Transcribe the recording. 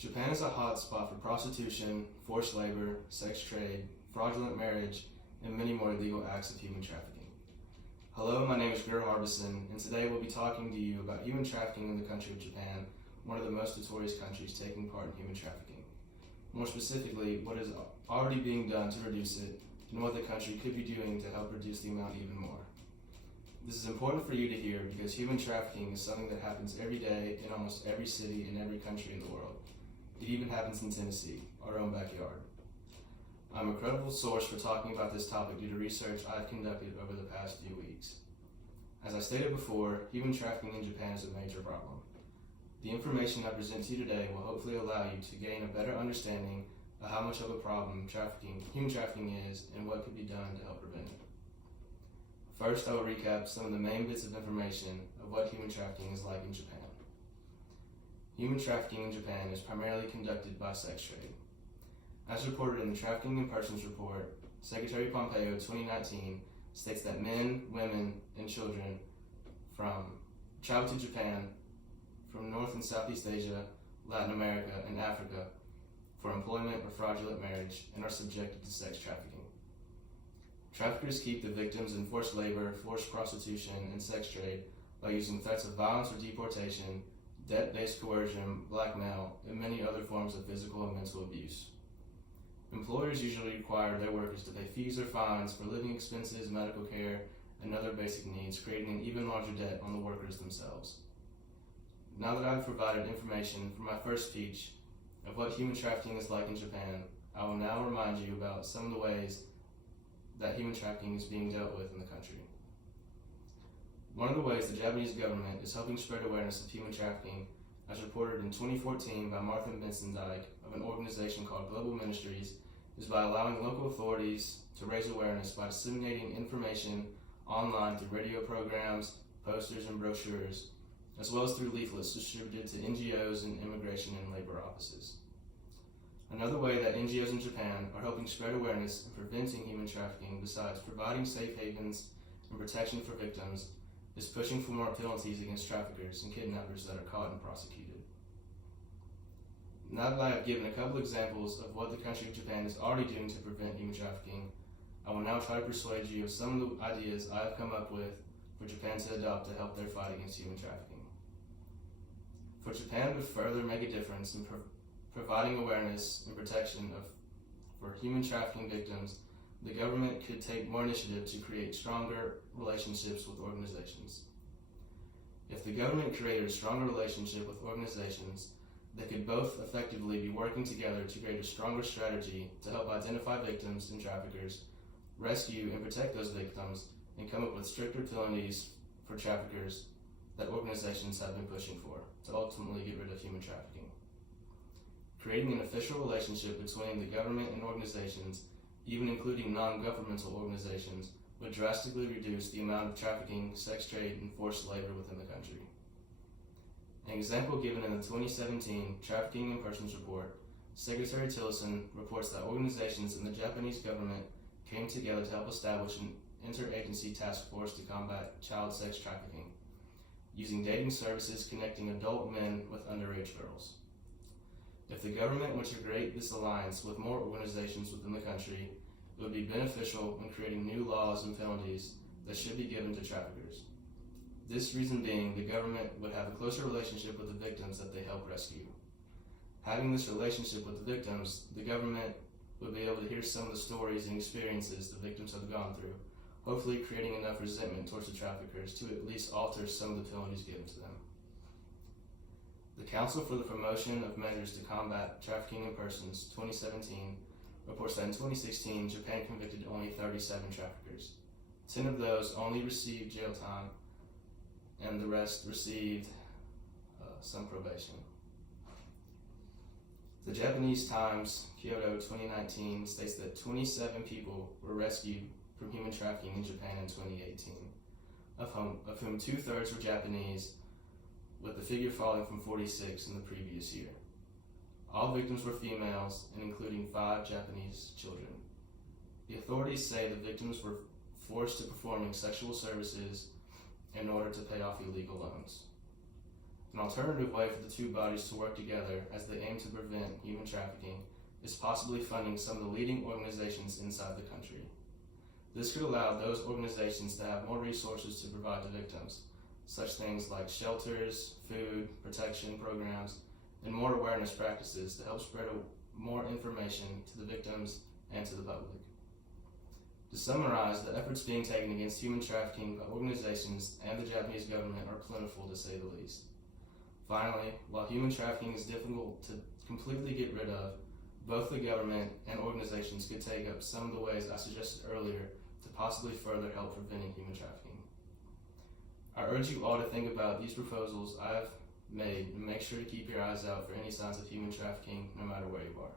Japan is a hotspot for prostitution, forced labor, sex trade, fraudulent marriage, and many more illegal acts of human trafficking. Hello, my name is Greer Harbison, and today we'll be talking to you about human trafficking in the country of Japan, one of the most notorious countries taking part in human trafficking. More specifically, what is already being done to reduce it, and what the country could be doing to help reduce the amount even more. This is important for you to hear because human trafficking is something that happens every day in almost every city in every country in the world. It even happens in Tennessee, our own backyard. I'm a credible source for talking about this topic due to research I've conducted over the past few weeks. As I stated before, human trafficking in Japan is a major problem. The information I present to you today will hopefully allow you to gain a better understanding of how much of a problem human trafficking is and what could be done to help prevent it. First, I will recap some of the main bits of information of what human trafficking is like in Japan. Human trafficking in Japan is primarily conducted by sex trade. As reported in the Trafficking in Persons report, Secretary Pompeo 2019 states that men, women, and children travel to Japan from North and Southeast Asia, Latin America, and Africa for employment or fraudulent marriage and are subjected to sex trafficking. Traffickers keep the victims in forced labor, forced prostitution, and sex trade by using threats of violence or deportation, debt-based coercion, blackmail, and many other forms of physical and mental abuse. Employers usually require their workers to pay fees or fines for living expenses, medical care, and other basic needs, creating an even larger debt on the workers themselves. Now that I've provided information from my first speech of what human trafficking is like in Japan, I will now remind you about some of the ways that human trafficking is being dealt with in the country. One of the ways the Japanese government is helping spread awareness of human trafficking, as reported in 2014 by Martha Bensendijk of an organization called Global Ministries, is by allowing local authorities to raise awareness by disseminating information online through radio programs, posters, and brochures, as well as through leaflets distributed to NGOs and immigration and labor offices. Another way that NGOs in Japan are helping spread awareness and preventing human trafficking, besides providing safe havens and protection for victims, is pushing for more penalties against traffickers and kidnappers that are caught and prosecuted. Now that I have given a couple examples of what the country of Japan is already doing to prevent human trafficking, I will now try to persuade you of some of the ideas I have come up with for Japan to adopt to help their fight against human trafficking. For Japan to further make a difference in providing awareness and protection for human trafficking victims, the government could take more initiative to create stronger relationships with organizations. If the government created a stronger relationship with organizations, they could both effectively be working together to create a stronger strategy to help identify victims and traffickers, rescue and protect those victims, and come up with stricter penalties for traffickers that organizations have been pushing for to ultimately get rid of human trafficking. Creating an official relationship between the government and organizations, even including non-governmental organizations, would drastically reduce the amount of trafficking, sex trade, and forced labor within the country. An example given in the 2017 Trafficking in Persons report, Secretary Tillerson reports that organizations in the Japanese government came together to help establish an interagency task force to combat child sex trafficking, using dating services connecting adult men with underage girls. If the government were to create this alliance with more organizations within the country, it would be beneficial in creating new laws and penalties that should be given to traffickers. This reason being, the government would have a closer relationship with the victims that they help rescue. Having this relationship with the victims, the government would be able to hear some of the stories and experiences the victims have gone through, hopefully creating enough resentment towards the traffickers to at least alter some of the penalties given to them. The Council for the Promotion of Measures to Combat Trafficking in Persons 2017 reports that in 2016, Japan convicted only 37 traffickers. 10 of those only received jail time, and the rest received some probation. The Japanese Times, Kyoto 2019, states that 27 people were rescued from human trafficking in Japan in 2018, of whom 2/3 were Japanese, with the figure falling from 46 in the previous year. All victims were females, and including 5 Japanese children. The authorities say the victims were forced to performing sexual services in order to pay off illegal loans. An alternative way for the two bodies to work together as they aim to prevent human trafficking is possibly funding some of the leading organizations inside the country. This could allow those organizations to have more resources to provide to victims, such things like shelters, food, protection programs, and more awareness practices to help spread more information to the victims and to the public. To summarize, the efforts being taken against human trafficking by organizations and the Japanese government are plentiful, to say the least. Finally, while human trafficking is difficult to completely get rid of, both the government and organizations could take up some of the ways I suggested earlier to possibly further help preventing human trafficking. I urge you all to think about these proposals I've made and make sure to keep your eyes out for any signs of human trafficking no matter where you are.